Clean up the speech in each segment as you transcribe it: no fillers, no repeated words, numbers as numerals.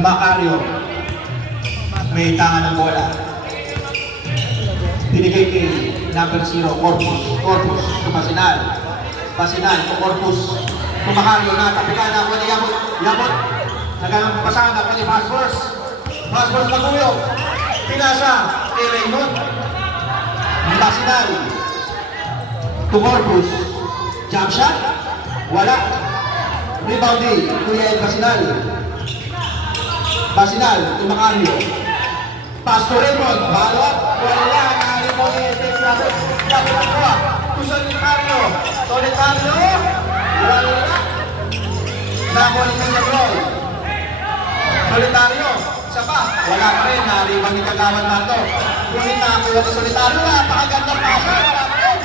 Macario. May tangan ng bola. Binigay kay number 0, Corpus. Corpus, to Pasinal. Pasinal, to Corpus. To Macario na, tapikan na, wala yabot. Yabot. Nagalang papasahan na, wala Fastforce. Fastforce Maguyo. Pinasa kay Raymond. Pasinal. To Corpus. Jump shot. Wala. Rebounding. Kuya El Pasinal. Pasinal. To Macario. Pastor Raymond. Balot. Wala. Nari mo ni Tex Rabbit. Dapat ko. To Solitario. Solitario. Wala. Nakuha ni Tex Rabbit. Solitario. Isa pa. Wala pa rin. Nariwan ni Kagawan Marto. Kunin na ako ni Solitario. Napakaganda pa ako. Wala pa rin.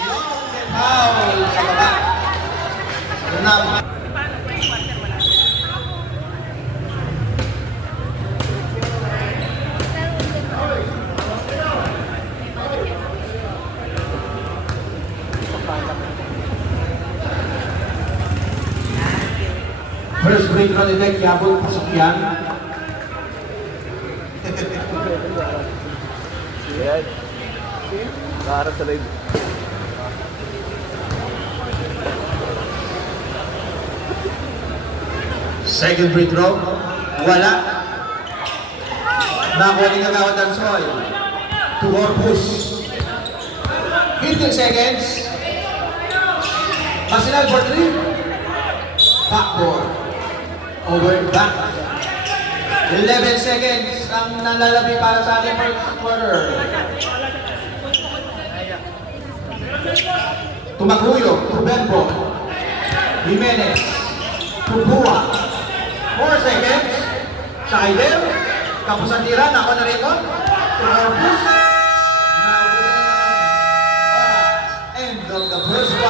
Yung foul sa baba. First break run ni Tek Yabon, pasok yan. Yan. Para sa live. Second free throw, wala. Nakuha ni Kagawan Dansoy. To Corpus. 15 seconds. Pasinal for 3. Backboard. Over back. 11 seconds ang nalalabi para sa ating first quarter. Tumaguyo. To Benbo. Jimenez. To Bua. 4 seconds. Scheider. Kapusan tira. Nako na rin.